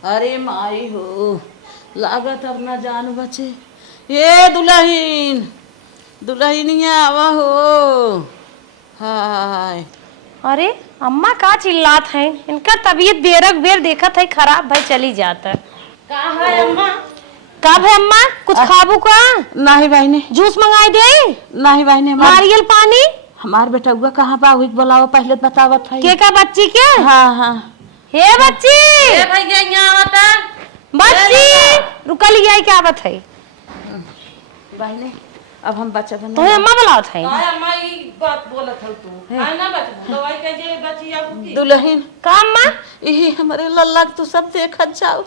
अरे माई हो, लागत अब ना जान बचे। ये दुल्हन दुल्हनिया आवा हो। हाय अरे अम्मा का चिल्लात है, इनका तबीयत बेरक बेर देखत है खराब भाई चली जाता। का है अम्मा? का भाई अम्मा कुछ खाबू का? नहीं बहने, जूस मंगाई दे? नहीं बहने, नारियल पानी? हमार बेटा हुआ कहाँ बा? बुलाओ पहले बतावत है। के का बच्ची के? हाँ हाँ। हे बच्ची, ए भैया यहाँ आवता। बच्ची रुकल गई क्या बात है? बहने अब हम बच्चा बना तो अम्मा बुलावत है। अम्मा ई बात बोलत हो तू। है ना बच्चा दवाई के जे बच्ची अब की दुल्हन का अम्मा? यही हमारे लल्ला तू सब देखत जाओ।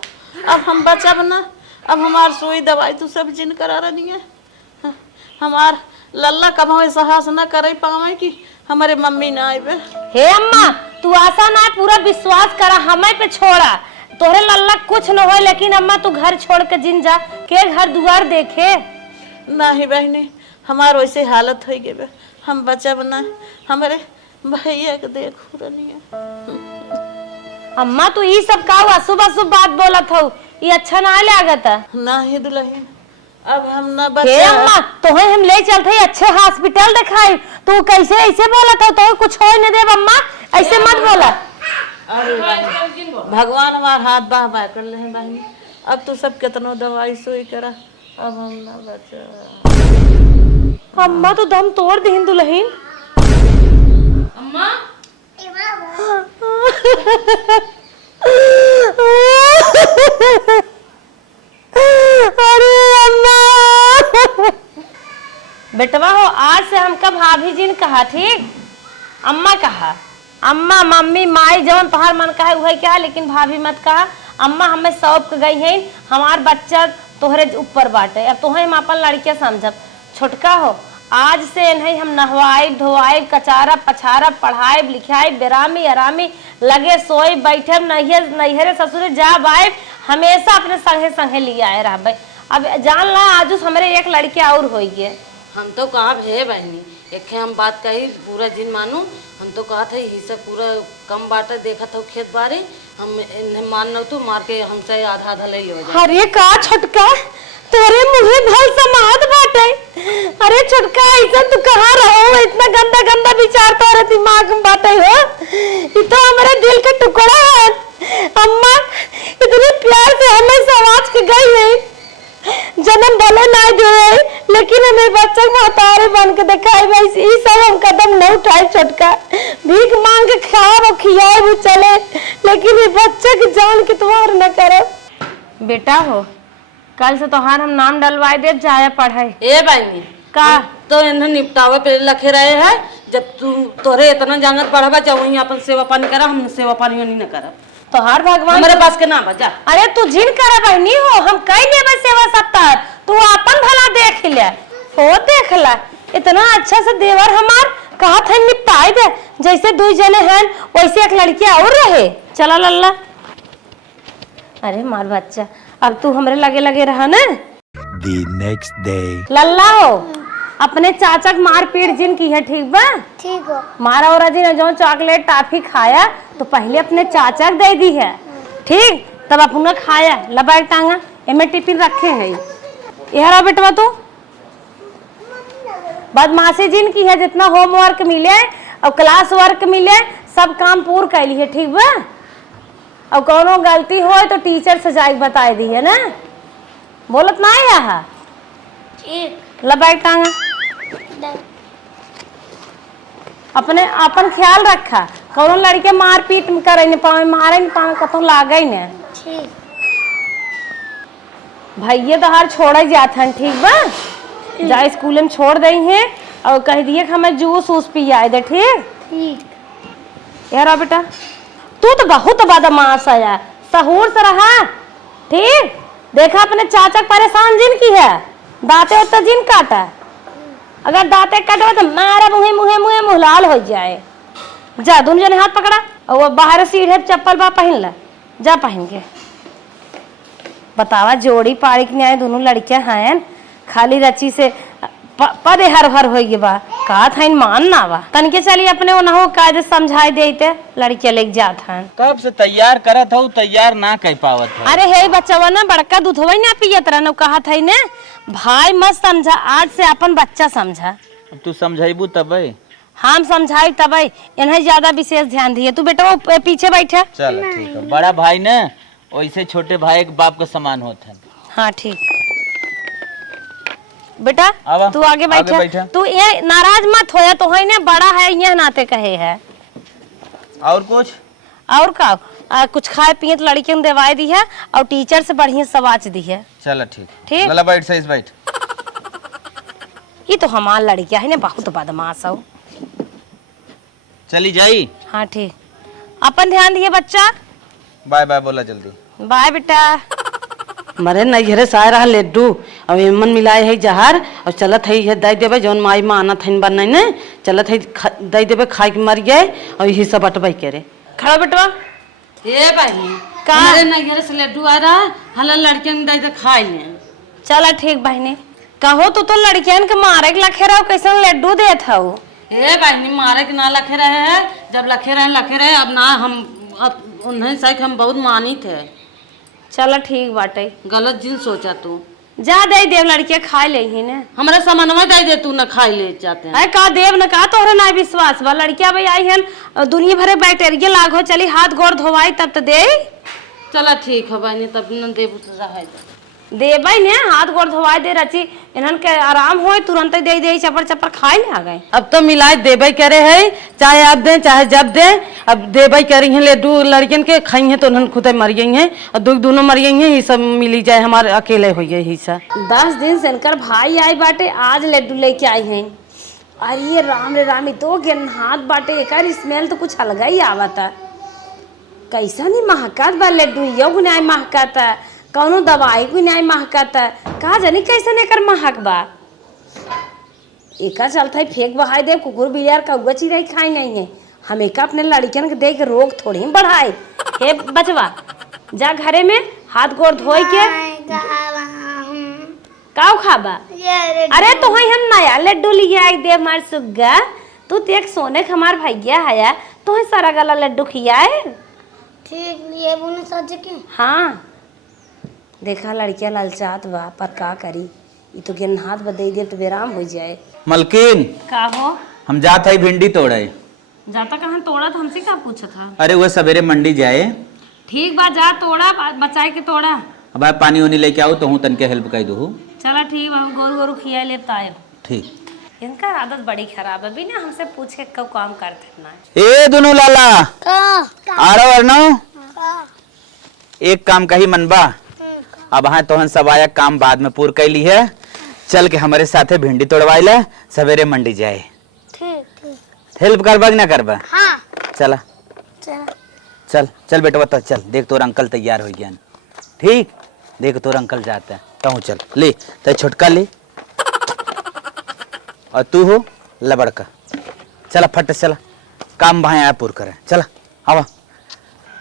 अब हम बच्चा बना, अब हमार सुई दवाई तू सब जिन करा रही है। हमार लल्ला कभी साहस न करे पावे कि हमारे मम्मी ना आए। हे अम्मा तू आशा ना पूरा विश्वास करा हमें पे छोड़ा, तोरे लल्ला कुछ न हो, लेकिन अम्मा तू घर छोड़ के जिन जा के घर दुआर देखे। नहीं बहने, हमार वैसे हालत हो गए, हम बच्चा बना हमारे भैया के देखो रही है। अम्मा तू ये सब का अशुभ अशुभ बात बोलत हो, ये अच्छा ना लागत। नहीं दुल्हन अब हम न हे बच्चा। अम्मा तोहे हम ले चलते अच्छे हॉस्पिटल दिखाई, तू कैसे ऐसे बोलत हो? तो कुछ हो न देव अम्मा, ऐसे मत बोला। अरे भगवान हमार हाथ बाह बाह कर ले बहनी। अब तो सब कितनो दवाई सोई करा, अब हम ना बचा। अम्मा तो दम तोड़ दीन दुल्हन। अम्मा अरे अम्मा बेटवा हो, आज से हमका भाभी जी ने कहा, ठीक अम्मा कहा। अम्मा मम्मी माई जवन तोहार मन कहा वही कहा, लेकिन भाभी मत कहा। अम्मा हमें सौंप के गई है, हमार बच्चा तोहरे ऊपर बाटे, अब तोहे हम अपन लड़के समझब। छोटका हो, आज से नहीं हम नहवाइब धोवाइब कचारा पछारा पढ़ाइब लिखाइब बेरामी आरामी लगे सोए बैठे नैहरे ससुरे जा बाइब, हमेशा अपने संगे संगे लिए आए रह। अब जान ला आज हमारे एक लड़के और हो गए। हम तो कहा है बहनी, एक हम बात कही पूरा दिन मानू। हम तो कहा था ये सब पूरा कम बाटा देखा था खेत बारे, हम इन्हें मान न तो मार के हमसे आधा आधा ले हो जाए। अरे का छोटका तोरे मुहे भल समाद बाटे। अरे छोटका ऐसा तू कहाँ रहो, इतना गंदा गंदा विचार तोरे दिमाग में बाटे हो। ये तो हमारे दिल का टुकड़ा है। अम्मा इतने प्यार से हमें समाज के गई है, जन्म भले ना दे, लेकिन हमें बच्चा महतारे बन के दिखाई भाई। ये सब हम कदम नहीं उठाए छोटका, भीख मांग के खाओ खियाए वो चले, लेकिन ये बच्चे की जान की तुम्हार न करे। बेटा हो, कल से तोहार हम नाम डलवाए दे जाया पढ़ाई। ए बहनी का तो इन्हें निपटावे पे लखे रहे है। जब तू तोरे इतना जानत पढ़वा चाहूँ अपन सेवा पानी करा, हम सेवा पानी नहीं करा। तोहार भगवान हमारे पास के ना बजा। अरे तू जिन करा बहनी हो, हम कई लेबे सेवा सप्ताह, तू अपन भला देख ले हो, देख ला इतना अच्छा से देवर हमार कहा था निपटाए दे, जैसे दो जने हैं वैसे एक लड़की और रहे। चला लल्ला, अरे मार बच्चा अब तू हमरे लगे लगे रहा ना। The next day. लल्ला हो, अपने चाचा के मार पीट जिन की है, ठीक बा? ठीक हो। मारा और जी ने जो चॉकलेट टॉफी खाया तो पहले अपने चाचा को दे दी है, ठीक, तब अपना खाया लबाई टांगा एमे टिफिन रखे हैं। यह रहा बेटवा तू बदमाशी जिन की है, जितना होमवर्क मिले और क्लास वर्क मिले सब काम पूर्ण कैली है, ठीक बा? और कोनो गलती हो तो टीचर से जाके बताए दी है ना, बोलत ना है। ठीक लबाई टांगा अपने अपन ख्याल रखा, कोनो लड़के मार पीट करे नहीं पावे, मारे नहीं पावे कतो लागे न। ठीक भैया तो हर छोड़े जात हन, ठीक बा? जा स्कूल में छोड़ दई है और कह दिए कि हमें जूस वूस पिया दे, ठीक? ठीक यार बेटा तू तो बहुत बदमाश है, सहूर से रहा, ठीक? देखा अपने चाचा परेशान जिन की है, दांते होता जिन काटा, अगर दांते कटवा तो मारा मुहे मुहे मुहे मुँह लाल हो जाए। जा दोनों जने हाथ पकड़ा और वो बाहर सीढ़े चप्पल बा पहन ला, जा पहन के। बतावा जोड़ी पाड़ी के आए दोनों लड़कियां हैं, खाली रची से पदे हर भर हो गए बा। कहा था इन मान ना वा तनके चली अपने वो ना हो कायदे समझाई देते लड़के लेके जात हन। कब से तैयार करत हूँ तैयार ना कह पावत है। अरे हे बच्चा ना बड़का दूधवा ना पियत रहा कहा था ने भाई मत समझा आज से अपन बच्चा समझा। अब तू समझाइबू तबे हम समझाई तबे इन्हें ज्यादा विशेष ध्यान दिए। तू बेटा वो पीछे बैठा। चल ठीक है। बड़ा भाई ने वैसे छोटे भाई के बाप का समान होता है। हाँ ठीक बेटा तू आगे बैठा। तू ये नाराज मत होया तो है ने बड़ा है ये नाते कहे है। और कुछ और का कुछ खाए पिए तो लड़की ने दवाई दी है और टीचर से बढ़िया सवाच दी है। चलो ठीक ठीक लला बैठ सही बैठ। ये तो हमार लड़किया है ने बहुत बदमाश हो। चली जाई। हाँ ठीक अपन ध्यान दिए बच्चा। बाय बाय बोला जल्दी। बाय बेटा। मरे नैहरे से आए रहा लड्डू अब एमन मिलाए है जहर और चलत है दे देवे जौन माई माँ आना थन बनने ने चलत है दे देवे खाए के मर गए और यही सब बटबई करे। खड़ा बेटवा ये भाई का मेरे नैहरे से लड्डू आ रहा हला लड़कियन दे खाई ले। चला ठीक बहनी कहो तो लड़कियन के मारे के लखे रहो कैसे लड्डू देत हो। ए बहनी मारे के ना लखे रहे हैं जब लखे रहे अब ना हम अब उन्हें सही हम बहुत मानी थे। चला ठीक बाटे गलत जिन सोचा तू जा दे देव लड़किया खा ले ही ने हमारा सामानवा दे दे तू न खाई ले जाते हैं। अरे का देव न का तोहरे ना विश्वास बा लड़किया भाई आई है दुनिया भरे बैक्टीरिया लागो चली हाथ गोड़ धोवाई तब तो दे। चला ठीक है बहनी तब न देबू तो रहे देबई ने हाथ गोड़ धोवाई दे रची इन्हन के आराम होए तुरंत दे दे चपर चपर खाए ले आ गए। अब तो मिलाए देवे करे है चाहे अब दे चाहे जब दे अब देवे करी है लड्डू लड़कियन के खाई है तो उन्हन खुद मर गई है और दोनों मर गई है ये सब मिली जाए हमारे अकेले हो गए ही सब। 10 दिन से इनकर भाई आई बाटे आज लड्डू लेके आई हैं। अरे ये राम रे राम तो हाथ बाटे एक स्मेल तो कुछ अलग ही आवता कैसा नहीं महकत बा लड्डू यो गुनाई महकता कौनो दवाई गुनाई महकता का जानी कैसे नहीं कर महक बा एका चलता है फेंक बहाई दे कुकुर बिलार कौआ चिड़ै खाई नहीं है हम एक अपने लड़कियन के देख रोग थोड़ी बढ़ाए। हे बचवा जा घरे में हाथ गोड़ धोई के काव खाबा। अरे तो हम नया लड्डू लिए आई दे मार सुग्गा तू तेक सोने के हमार भैया है तो सारा गला लड्डू खियाए ठीक लिए बुने सज के। हाँ देखा लड़किया ललचात बा पर का करी ये तो गेन हाथ बदई दे तो बेराम हो जाए। मलकिन का हो हम जात है भिंडी तोड़े। जाता कहाँ तोड़ा था हमसे क्या पूछा था। अरे वो सवेरे मंडी जाए। ठीक बा जा तोड़ा बचाए के तोड़ा। अब आप पानी वानी लेके आओ तो हूँ तन के हेल्प कर दू। चला ठीक बा गोरू गोरू खिया ले आयो। ठीक इनका आदत बड़ी खराब है बिना हमसे पूछे कब काम करते ना। ए दोनों लाला आ रहा वरना का एक काम का ही मनबा अब हाँ तो सब आया काम बाद में पूर कर ली है चल के हमारे साथे भिंडी तोड़वाई ले सवेरे मंडी जाए। ठीक ठीक हेल्प करबा कि ना करबा। हाँ चला चल चल चल बेटा बता चल देख तोर अंकल तैयार हो गया। ठीक देख तोर अंकल जाता है तो चल ले तो छुटका ले और तू हो लबड़का चला फट चला काम भाई आया पूर करे चला आवा।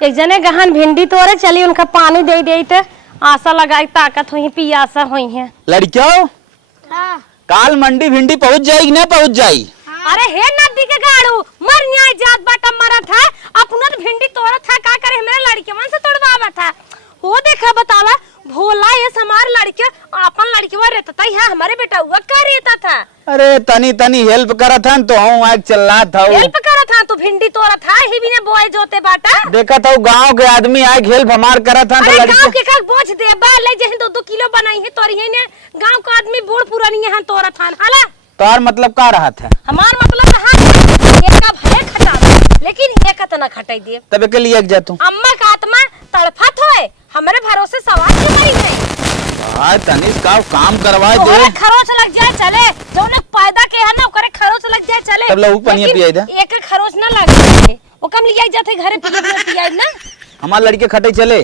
एक जने गहन भिंडी तोड़े चली उनका पानी दे दे आशा लगाई ताकत हुई पियासा हुई है। लड़कियों हाँ काल मंडी भिंडी पहुंच जाएगी ना पहुंच जाई। अरे हे नदी के गाड़ू मर न्याय जात बाटा मरा था अपना भिंडी तोड़ा था का करे मेरे लड़के मन से तोड़वावा था वो देखा बतावा भोला ये हमार लड़के अपन लड़के रहता है हमारे बेटा हुआ कर रहता था। अरे तनी तनी हेल्प करा था तो हूँ आज चलना था हेल्प करा था तू भिंडी तोड़ा था ही भी ने बोए जोते बाटा देखा था गांव के आदमी आए हेल्प हमार करा था तो गांव के का बोझ दे बा ले जही 2-2 किलो बनाई है तोरी है ने गांव का आदमी बूढ़ पुरानी है तोरा था हाला तार मतलब का रहा था हमार मतलब हां एक का भय खटा लेकिन एक तना खटाई दे तब के लिए जा तू अम्मा का आत्मा तड़फत होए हमारे भरोसे सवाल क्यों मरी है। हां तनिष का काम करवा दे खरोच लग जाए चले जो ने पैदा के है ना ओकरे खरोच लग जाए चले तब लहू पनिया पियाई दे एक खरोच ना लगे वो कम लिया जाते घरे पियाई ना हमार लड़के खटे चले।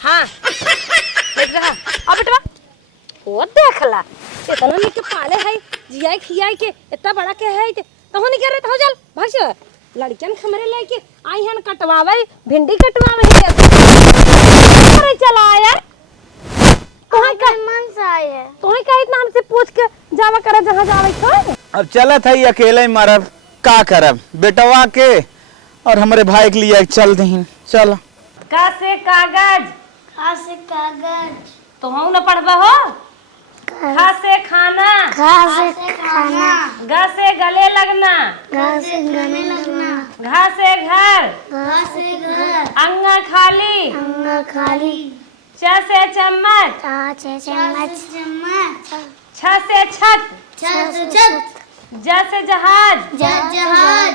हां देख रहा अब बेटा वो देखला इतना लेके पाले है जिया खियाई के इतना बड़ा के है तो नहीं कर रहे हो चल भाग लड़कियन खमरे लेके आई हन कटवावे भिंडी कटवावे अरे चला यार तोहे का मन से आए है तोहे का इतना हमसे पूछ के जावा करे जहां जावे छ अब चला था ये अकेले ही मरब का करब बेटवा के और हमारे भाई के लिए चल दही चल। का से कागज खा से कागज तो हम न पढ़बा हो। खा से खाना खा से खाना ग से गले लगना घा से गले लगना घा से घर घा से घर अंगा खाली अंगा खाली च से चम्मच चा से चम्मच चम्मच छ से छत छ से छत ज से जहाज जहाज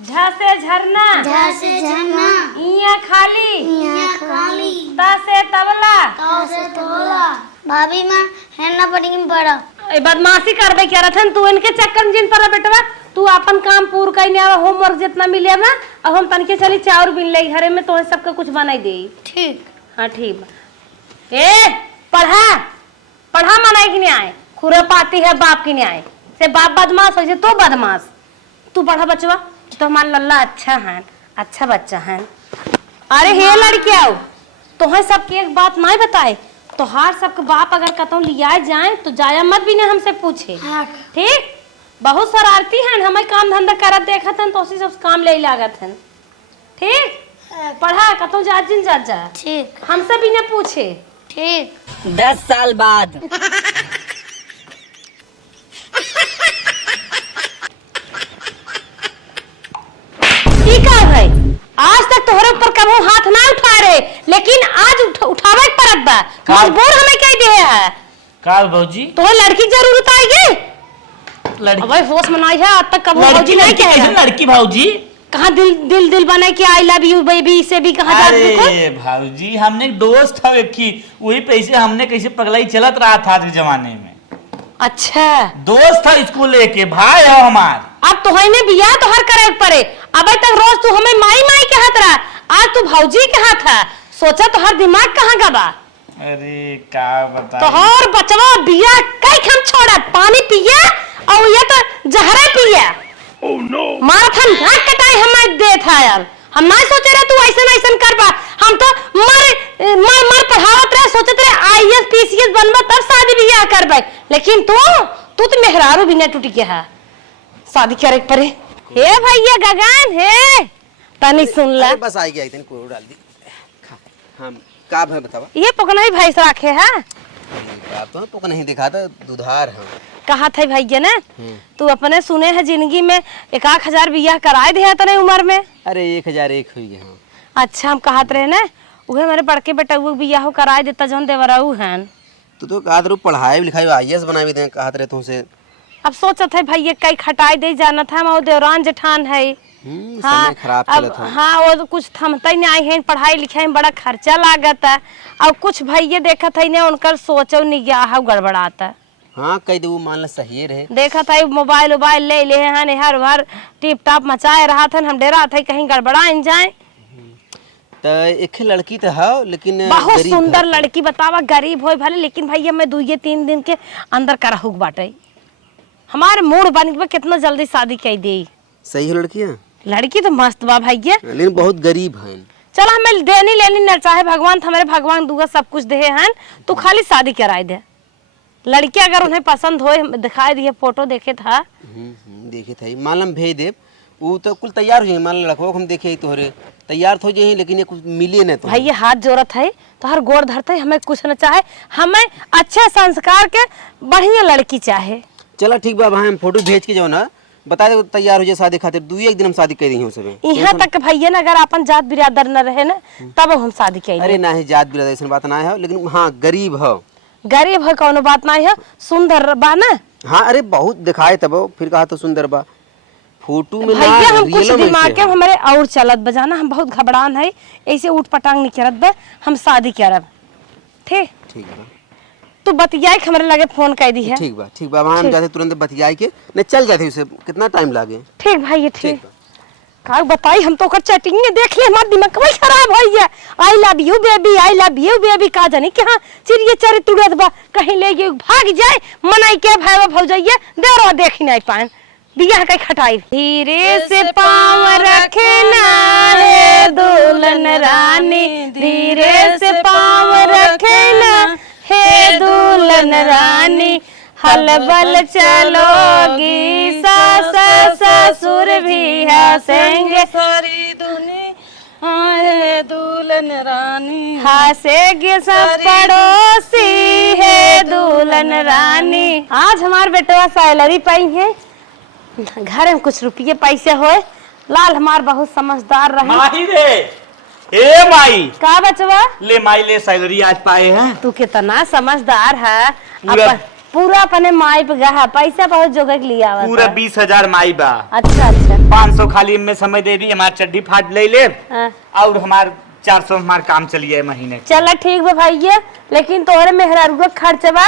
झ से झरना झा से झरना इया खाली यहाँ खाली त से तबला ताव से तोला भाभी माँ है ना पड़ी बड़ा ए बदमाशी करबे क्या रथन तू इनके चक्कर में जिन पर बेटवा तू अपन काम पूर कइने आवा होमवर्क जितना मिले ना अब हम तनके चली चाउर बिन ले घरे में तो सबका कुछ बनाई दे। ठीक हाँ ठीक बा। ए पढ़ा पढ़ा मनाई की नहीं आए खुरा पाती है बाप की नहीं आए से बाप बदमाश हो से तो बदमाश तू पढ़ा बचवा तो हमारा लल्ला अच्छा है अच्छा बच्चा है। अरे हे लड़की आओ तुम्हें सबकी एक बात नहीं बताए तो हार सबके बाप अगर कतौ लिया जाए तो जाया मत भी ना हमसे पूछे ठीक। बहुत शरारती हैं हमें काम धंधा करत देखत हैं तो उसी सब काम ले लागत हैं ठीक। पढ़ा कतौ जा जिन जा ठीक हमसे भी ना पूछे ठीक 10 साल बाद ठीक है भाई आज तक तोहरे ऊपर कबो हाथ ना उठा रहे लेकिन आज उठावे पड़त बा मजबूर हमें कह दे है का भौजी तो लड़की की जरूरत आएगी लड़की अब भाई होश मनाई है आज तक कबो भौजी नहीं कहे लड़की भाऊजी कहां दिल दिल दिल बने के आई लव यू बेबी से भी कहां जा देखो। अरे भाऊजी हमने एक दोस्त था एक की वही पैसे हमने कैसे पगलाई चलत रहा था आज के जमाने में। अच्छा दोस्त था स्कूल लेके भाई हो हमार। अब तो है बियाह तो हर करे पड़े अब तक रोज तू हमें माई माई कहत रहा आज तू भौजी कहा था सोचा तो हर दिमाग कहाँ गवा। अरे का बता तो और बचवा बियाह कई खम छोड़ा पानी पिया और ये तो जहरा पिया मारथन घाट कटाई हमें दे था यार हम ना सोचे रहे तू ऐसा ऐसा करबा हम तो मर पढ़ावत रहे सोचत रहे आईएएस पीसीएस बनबा तब शादी बियाह करबे लेकिन तू तो मेहरारू भी न टूटी के है शादी करे परे। हे भैया गगन हे तनी सुन ला बस आई गया इतनी कोड़ डाल दी। हम का है बतावा ये पकना ही भैंस रखे है बात तो पक नहीं दिखा था दुधार हम कहा थे भैया ने तू अपने सुने है जिंदगी में 1,000 बियाह कराए दे तने उम्र में। अरे 1001 हुई है। अच्छा हम कहत रहे ना उहे मेरे बड़के बेटा वो बियाह कराए देता जौन देवराऊ हैं तो कहा रू पढ़ाई लिखाई आईएएस बनावी दे कहत रहे तुमसे अब सोचत है भैया कई खटाई दे जाना था वो देवरान जेठान है समय खराब चला था। हाँ वो तो कुछ थमता ही नहीं है पढ़ाई लिखाई में बड़ा खर्चा लागत है और कुछ भैया देखत है ना उनकर सोचो निगाह गड़बड़ाता। हाँ कई दो मान ला सही रहे देखा था मोबाइल वोबाइल ले ले हैं हर भर टिप टाप मचाए रहा था हम डरा था कहीं गड़बड़ा इन जाए। तो एक लड़की तो है लेकिन बहुत सुंदर लड़की बतावा गरीब हो भले लेकिन भैया मैं 2-3 दिन के अंदर कराहुक बाटे हमारे मूड बन के कितना जल्दी शादी कर दी। सही है लड़कियां लड़की तो मस्त बा भैया लेकिन बहुत गरीब है। चल हमें देनी लेनी न चाहे भगवान हमारे भगवान दूगा सब कुछ दे हैं तू खाली शादी कराई दे। लड़की अगर उन्हें पसंद हो दिखाई दिए फोटो देखे था देखे था मालूम भेज दे वो तो कुल तैयार हो जाए मान रखो हम देखे तोहरे तैयार हो जाए लेकिन ये कुछ मिले न तो भैया हाथ जोड़त है तो हर गोड़ धरते हमें कुछ न चाहे हमें अच्छे संस्कार के बढ़िया लड़की चाहे। चला ठीक बा हम फोटो भेज के जाओ ना बता दे तैयार हो जाए शादी खातिर 2-1 दिन हम शादी कर रही हूँ सब यहाँ तक भैया ना अगर अपन जात बिरादर न रहे ना तब हम शादी कर। अरे ना ही जात बिरादर ऐसा बात ना है लेकिन हाँ गरीब है। गरीब है कौनो बात नहीं है सुंदर बा ना। हाँ अरे बहुत दिखाए तब फिर कहा तो सुंदर बा फोटो में भैया हम कुछ दिमाग के हमारे और चलत बजाना हम बहुत घबरान है ऐसे उठ पटांग नहीं करत बा हम शादी करब ठीक बा तू बतियाई हमारे लगे फोन कर दी है ठीक बा वहाँ हम जाते तुरंत बतियाई के न चल जाते उसे कितना टाइम लागे ठीक भाई ठीक का बताई हम तो ओकर चैटिंग में देख ले हमार दिमाग कब खराब हो गया आई लव यू बेबी का जाने कि हां चिड़िया चरी तुड़त बा कहीं ले गए भाग जाए मनाई के भाई भौ जाइए देवरा देख नहीं पाए बियाह के खटाई धीरे से पाँव रखना है दुल्हन रानी धीरे से पाँव रखना है दुल्हन रानी हलबल चलोगी सास ससुर भी हंसेंगे सारी दुनिया आए दुल्हन रानी हंसेंगे सब पड़ोसी है दुल्हन रानी। आज हमार बेटवा सैलरी पाई है, घर में कुछ रुपये पैसे होए। लाल हमार बहुत समझदार रहे। माही रे, ए माई का बचवा ले माई ले सैलरी आज पाए हैं। तू कितना समझदार है। पूरा- पूरा अपने माई पे गहा पैसा बहुत जोगे के लिया हुआ पूरा था। 20,000 माई बा। अच्छा अच्छा 500 खाली में समय दे दी, हमार चड्डी फाट ले ले हाँ। और हमार 400 हमार काम चलिए महीने। चला ठीक बा भैया, लेकिन तोहरे मेहरारू का खर्चवा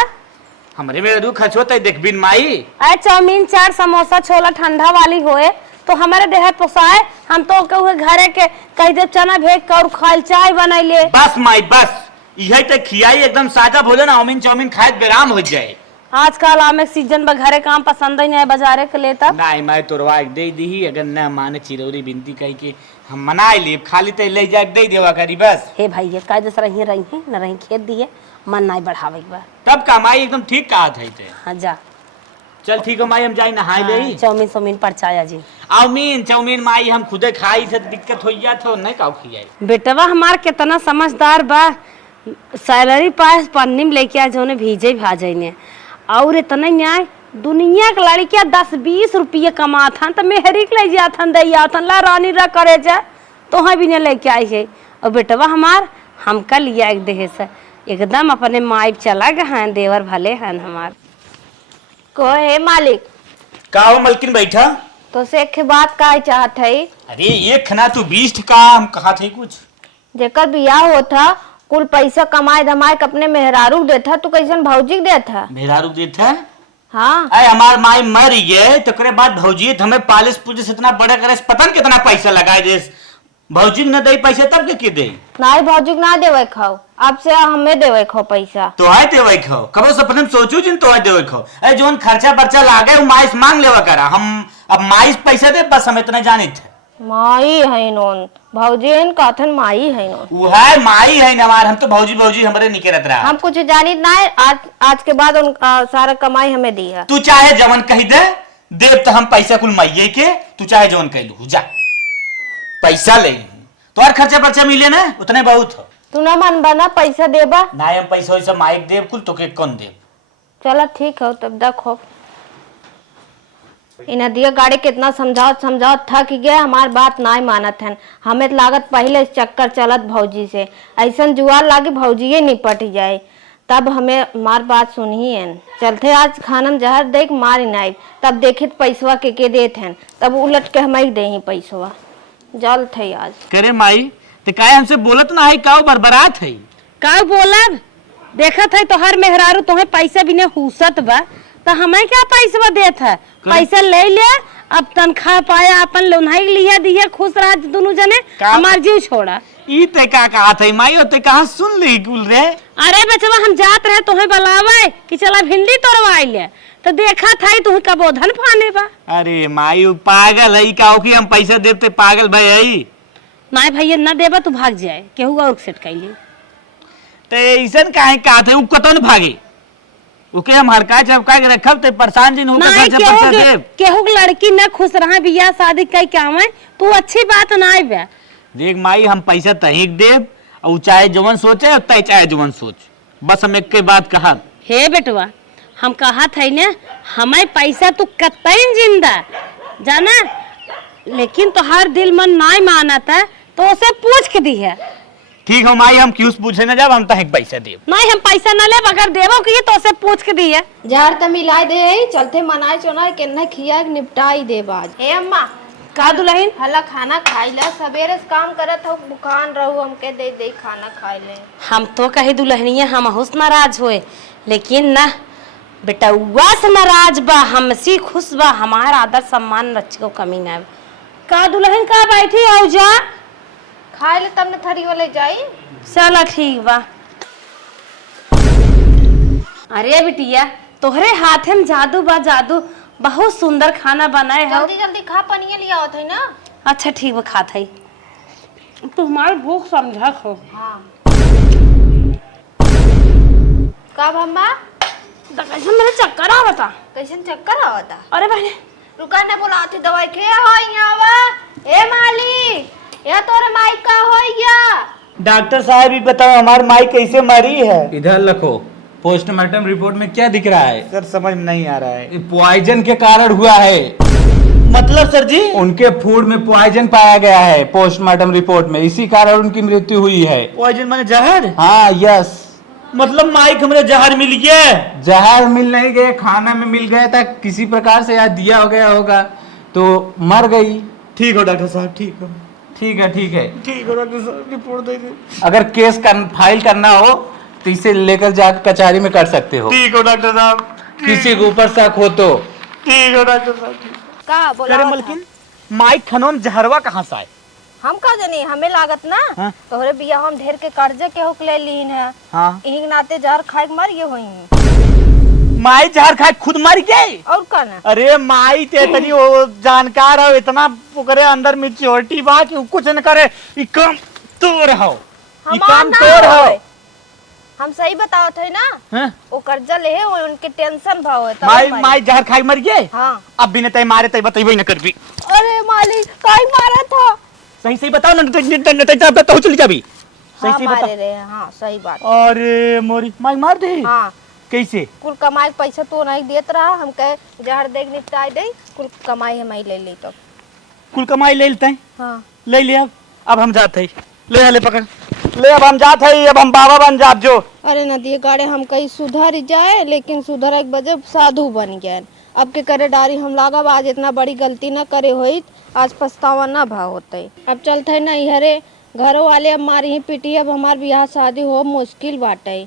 हमरे में रू खर्च होता है देख बिन माई। अरे चाउमीन 4 समोसा छोला ठंडा वाली होए तो हमारे देह पोसाए। हम तो कहूँ घरे के कह दे चना भेज कर खाल चाय बनैले। बस माई बस यही तक खियाई एकदम सादा भोजन आउमीन चाउमीन खाए बेराम हो जाए। आजकल आमे सीजन में घरे काम पसंद ही नहीं बाजारे के लेता। नहीं मैं तोरवा एक दे दी, अगर न माने चिरौरी बिनती कही के हम मना ली, खाली तो ले जा दे देवा करी बस। हे भैया कायदे से रही है न रही खेत दिए मन नहीं बढ़ावे के बा। तब कमाई एकदम ठीक कहा था। हाँ जा चल ठीक है माई, हम जाई नहाई ले। चाउमीन साउमीन परचाया जी। आउमीन चाउमीन माई हम खुदे खाई से दिक्कत हो जात हो, नहीं काऊ खियाई। बेटवा हमार कितना समझदार बा। सैलरी पास पन्नी में लेके आ जो भीजे भाजे ने और इतना न्याय दुनिया के लड़कियां 10-20 रुपये कमाथन तो मेहरी के ले जाथन दैयाथन ला रानी रा करे जा तो हाँ भी नहीं लेके आई है। और बेटवा हमार हमका लिया एक देह से एकदम अपने माइप चला गए हैं। देवर भले हैं हमार को है मालिक। का हो मलकिन बैठा? तो से एक बात का चाहत है। अरे ये खना तू 20 का हम कहा थे कुछ जेकर बियाह होता कुल पैसा कमाए धमाए के अपने मेहरारू देता तू कैसन भौजी के देता। मेरा रुक देता। हाँ अरे हमार माई मर गए तो करे बाद भौजी हमें पालिस पुलिस इतना बड़ा करे पता न कितना पैसा लगाए दे। भौजी न दे पैसा तब के दे नहीं भौजी ना देवे खाओ अब से हमें देवे खाओ पैसा तो है देवे खाओ कबो सपने में सोचू जिन तो है देवे खाओ। अरे जोन खर्चा बर्चा लागे वो माइस मांग लेवा करा। हम अब माइस पैसा दे बस हम इतना जाने थे। माई है नोन भौजी है कथन माई है नोन वो है माई है नवार। हम तो भौजी भौजी हमारे निकलत रहा। हम कुछ जानी ना है। आज के बाद उन सारा कमाई हमें दी है। तू चाहे जवन कही दे देव तो हम पैसा कुल माइये के तू चाहे जवन कह लू जा पैसा ले तो और खर्चा पर्चा मिले ना उतने बहुत हो। तू ना मन बना पैसा देबा ना हम पैसा वैसा माइक देव कुल तो के कौन देव। चला ठीक है तब देखो इन दिया गाड़ी कितना समझाओ थक गया हमार बात नहीं मानत है। हमें लागत पहले चक्कर चलत भौजी से ऐसा जुआर लागे भौजी निपट जाए तब हमें मार बात सुनी है। चलते आज खानम जहर देख मार नहीं तब देखे पैसवा के देते हैं तब उलट के हमें दे पैसवा जल थे आज करे माई तो काय हमसे बोलत ना है काऊ बरबरात है का बोलब देखत है तो हर मेहरारू तुम्हें पैसा बिना हुसत बा तो हमें क्या पैसा देत है। पैसा ले ले अब तनख्वाह पाया अपन लोन्हाई लिया दिया खुश रहा दोनों जने हमार जीव छोड़ा। ई ते का कहा था माई ते कहा सुन ली कुल रे। अरे बचवा हम जात रहे तुम्हें बुलावे कि चला भिंडी तोड़वाई ले तो देखा था तुम कबोधन फाने बा। अरे माई वो पागल है काऊ की हम पैसा देते पागल भाई है नहीं भैया न देबा तू भाग जाए केहू और सेट कैली ते ऐसन काहे कहा थे उ कतन भागे उके हम हरका चपका के रखब ते परेशान जिन होकर खर्चा पैसा देब। केहू लड़की न खुश रहा बियाह शादी कई क्या है तू अच्छी बात ना बे। देख माई हम पैसा तहिक देब और चाहे जवन सोचे तय चाहे जवन सोच बस हम एक के बात कहा। हे बेटवा हम कहा थे ने हमें पैसा तू कतई जिंदा जाना लेकिन तो हर दिल मन नहीं मानता है तो उसे पूछ के दी है। ठीक है माई हम क्यों पूछे ना जब हम तहिक पैसा देब। नहीं हम पैसा न ले अगर देवो की तो उसे पूछ के दी है। जहर त मिलाई दे चलते मनाए चोना केना खिया निपटाई दे बाज। हे अम्मा का दुल्हन हला खाना खाई ला सवेरे से काम करत हो बुखान रहू हमके दे दे खाना खाई ले। हम तो कही दुल्हनिया हम हुस नाराज होए लेकिन ना बेटा उस नाराज बा हमसी खुश बा हमारा आदर सम्मान रच को कमी ना का दुल्हन का बैठी आओ जा खाई ले तब न थरी वाले जाई। चलो ठीक बा। अरे बिटिया तोहरे हाथे में जादू बा जादू बहुत सुंदर खाना बनाए हो। जल्दी जल्दी खा पनिया लिया होत है ना। अच्छा ठीक बा खात है तुम्हारी भूख समझा खो। हाँ कब अम्मा तो कैसे मेरे चक्कर आवता। कैसन चक्कर आवता? अरे बहने रुका ने बोला थी दवाई खे हो यहाँ ए मालिक ये तोरे माई का हो गया। डॉक्टर साहब ही बताओ हमारी माई कैसे मरी है। इधर रखो। पोस्टमार्टम रिपोर्ट में क्या दिख रहा है? सर समझ नहीं आ रहा है। पॉइजन के कारण हुआ है। मतलब सर जी? उनके फूड में पॉइजन पाया गया है पोस्टमार्टम रिपोर्ट में, इसी कारण उनकी मृत्यु हुई है। पॉइजन माने जहर? हाँ यस। मतलब माई को हमें जहर मिल गया? जहर मिल नहीं गया, खाना में मिल गया था, किसी प्रकार से याद दिया हो गया होगा तो मर गई। ठीक हो डॉक्टर साहब, ठीक हो। ठीक है ठीक है ठीक हो डॉक्टर साहब, रिपोर्ट दे दे। अगर केस फाइल करना हो तो इसे लेकर जाकर कचहरी में कर सकते हो। ठीक हो डॉक्टर साहब। किसी के ऊपर शक हो तो। ठीक हो डॉक्टर साहब। का बोला अरे मलकिन माइक खनोन जहरवा कहाँ से आए? हम का जानी, हमें लागत ना हाँ? तोहरे बिया हम ढेर के कर्जे के हुक ले लीन है। हाँ? इही नाते जहर खाए के मर ये होई। माई जहर खाए खुद मर गए? और का ना? अरे माई ते तनी वो जानकार हो, इतना ओकरे अंदर मैच्योरिटी बा कि कुछ न करे। ई काम तोर हो, ई काम तोर हो। हम सही बतावत है ना। हैं? वो कर्जा ले है, वो उनके टेंशन भाव है। माई जहर खाई मर गए? हाँ। अब भी न तय मारे तय बताइबे न करबी। अरे मालिक काई मारा था? सही सही बताओ ना, तय बताओ चली जाबी। सही हाँ, सही मारे बता। रे, हाँ सही बात। अरे मोरी माई मार दे? हाँ। कैसे? कुल कमाई के पैसा तो नहीं देत रहा, हम कहे जहर देख निपटाई दे, कुल कमाई हम ले ली तब। कुल कमाई ले लेते हैं। हाँ। ले लिया। अब हम जाते हैं। ले पकड़ ले, अब हम जाते हैं। अब हम बाबा बन जाब जो। अरे नदी गाड़े हम कहीं सुधर जाए, लेकिन सुधर एक बजे साधु बन गए। अब के करे डारी हम लागब, आज इतना बड़ी गलती न करे होई, आज पछतावा न भाव होते। अब चलते नहीं हरे घरों वाले अब मारी ही पिटी, अब हमार ब्याह शादी हो मुश्किल बाटे।